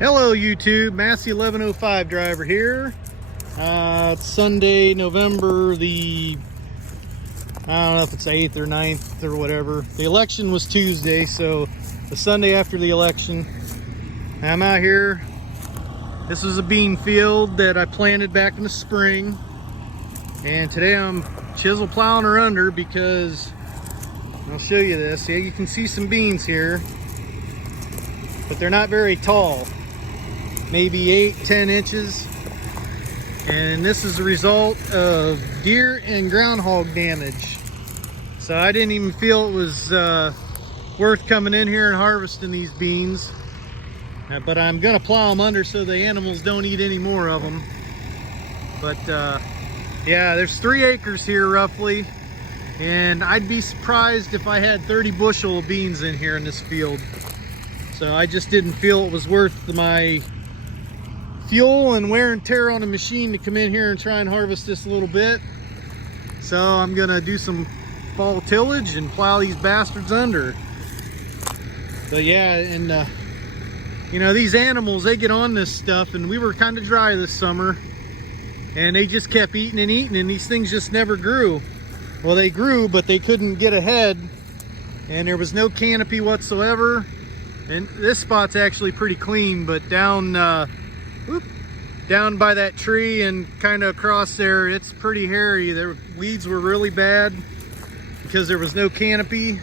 Hello YouTube, Massey 1105 driver here. It's Sunday, November the, I don't know if it's 8th or 9th or whatever. The election was Tuesday, so the Sunday after the election. I'm out here. This was a bean field that I planted back in the spring. And today I'm chisel plowing her under because, I'll show you this. Yeah, you can see some beans here, but they're not very tall. Maybe 8-10 inches, and this is a result of deer and groundhog damage. So I didn't even feel it was worth coming in here and harvesting these beans, but I'm gonna plow them under so the animals don't eat any more of them. But yeah, there's 3 acres here roughly, and I'd be surprised if I had 30 bushel of beans in here in this field. So I just didn't feel it was worth my fuel and wear and tear on the machine to come in here and try and harvest this a little bit. So I'm gonna do some fall tillage and plow these bastards under. But yeah, and you know, these animals, they get on this stuff, and we were kind of dry this summer, and they just kept eating and eating, and these things just never grew. Well, they grew, but they couldn't get ahead, and there was no canopy whatsoever. And this spot's actually pretty clean, but down down by that tree and kind of across there, it's pretty hairy. Their weeds were really bad because there was no canopy.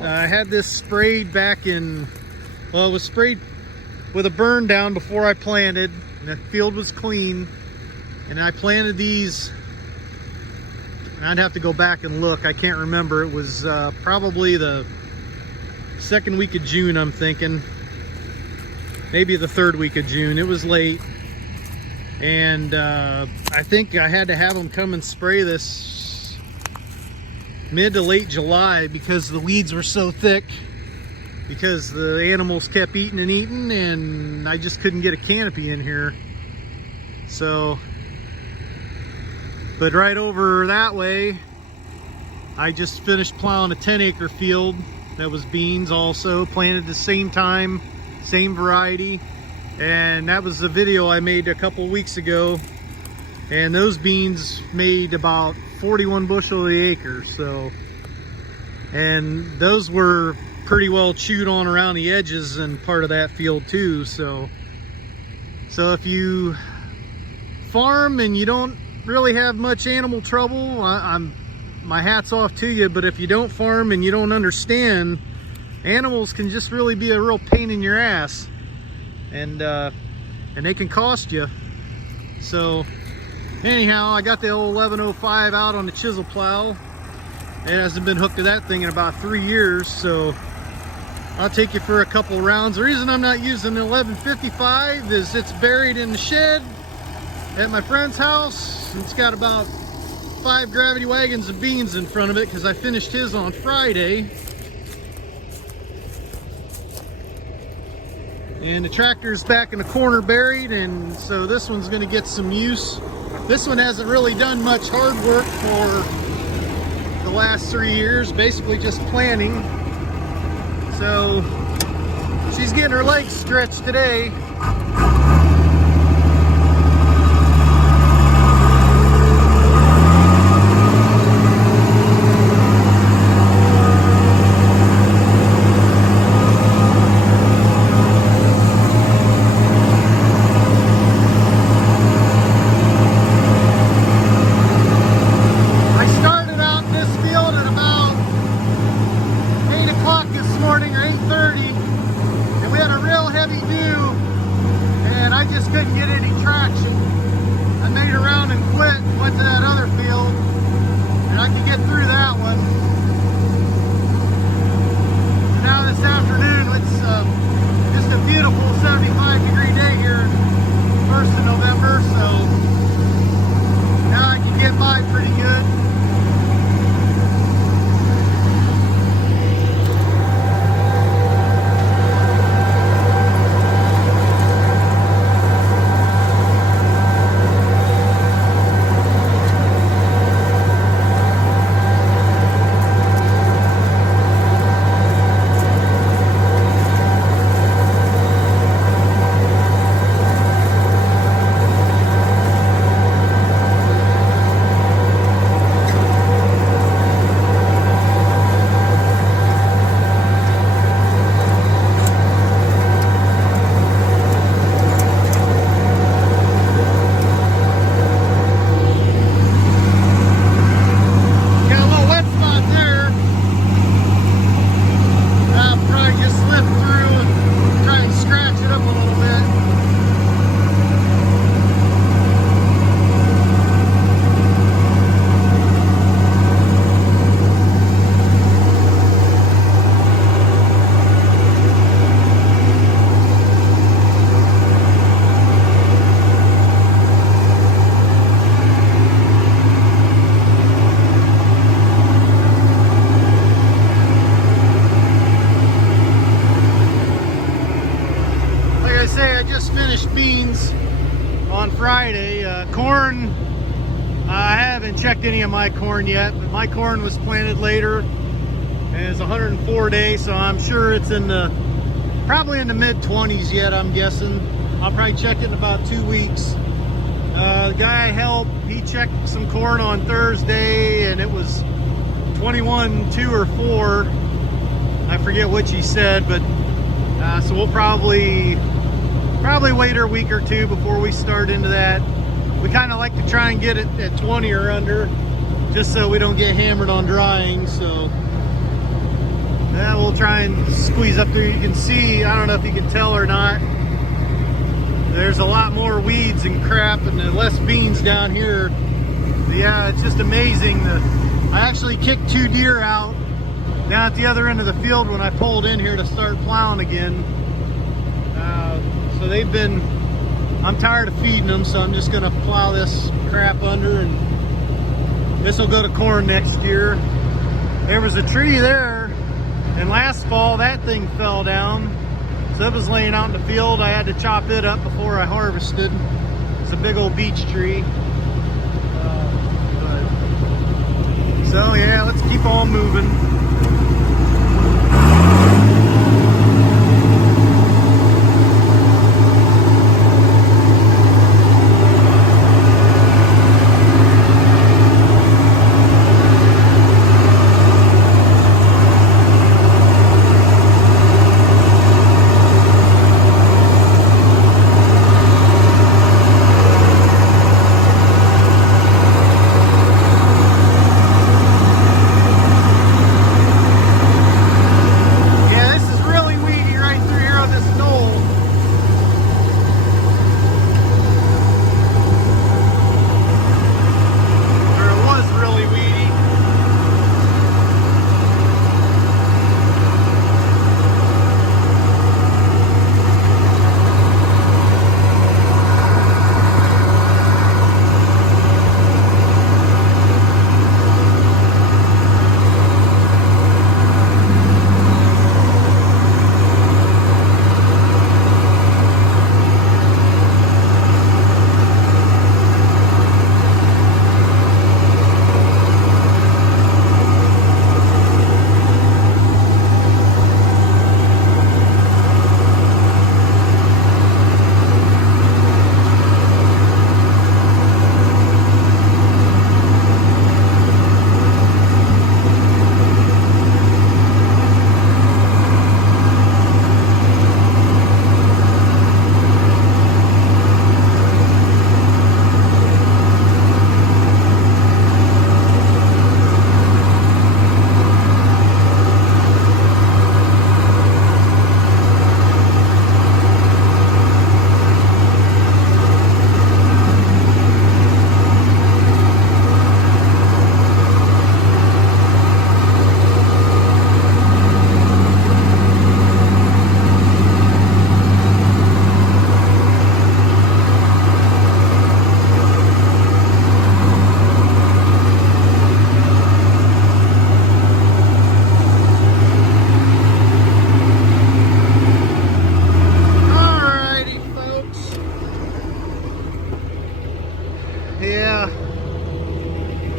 I had this sprayed back in, well, it was sprayed with a burn down before I planted, and the field was clean. And I planted these, and I'd have to go back and look. I can't remember. It was probably the second week of June, I'm thinking. Maybe the third week of June. It was late. And I think I had to have them come and spray this mid to late July because the weeds were so thick, because the animals kept eating and eating, and I just couldn't get a canopy in here. So, but right over that way, I just finished plowing a 10-acre field that was beans also, planted the same time, same variety. And that was the video I made a couple weeks ago, and those beans made about 41 bushel the acre. So, and those were pretty well chewed on around the edges and part of that field too. So if you farm and you don't really have much animal trouble, my hat's off to you. But if you don't farm and you don't understand, animals can just really be a real pain in your ass, and they can cost you. So anyhow, I got the old 1105 out on the chisel plow. It hasn't been hooked to that thing in about 3 years, so I'll take you for a couple rounds. The reason I'm not using the 1155 is it's buried in the shed at my friend's house. It's got about 5 gravity wagons of beans in front of it because I finished his on Friday. And the tractor's back in the corner buried, and so this one's going to get some use. This one hasn't really done much hard work for the last 3 years, basically just planting. So she's getting her legs stretched today. Couldn't get any traction. I made a round and quit, went to that other field, and I could get through that one. So now this afternoon, it's just a beautiful 75-degree day here, 1st of November, so now I can get by pretty good. say, I just finished beans on Friday. Corn, I haven't checked any of my corn yet, but my corn was planted later and it's 104 days, so I'm sure it's in the probably in the mid-20s yet, I'm guessing. I'll probably check it in about 2 weeks. The guy I helped, he checked some corn on Thursday and it was 21, 2 or 4. I forget which he said, but so we'll probably wait a week or two before we start into that. We kind of like to try and get it at 20 or under, just so we don't get hammered on drying. So yeah, we'll try and squeeze up there. You can see, I don't know if you can tell or not, there's a lot more weeds and crap and less beans down here. But yeah, it's just amazing. I actually kicked 2 deer out down at the other end of the field when I pulled in here to start plowing again. So they've been, I'm tired of feeding them, so I'm just gonna plow this crap under, and this will go to corn next year. There was a tree there, and last fall that thing fell down. So it was laying out in the field. I had to chop it up before I harvested. It's a big old beech tree. So yeah, let's keep on moving.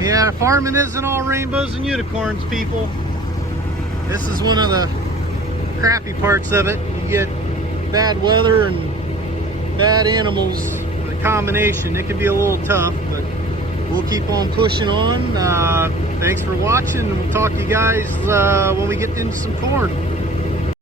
Yeah, farming isn't all rainbows and unicorns, people. This is one of the crappy parts of it. You get bad weather and bad animals, the combination. It can be a little tough, but we'll keep on pushing on. Thanks for watching, and we'll talk to you guys when we get into some corn.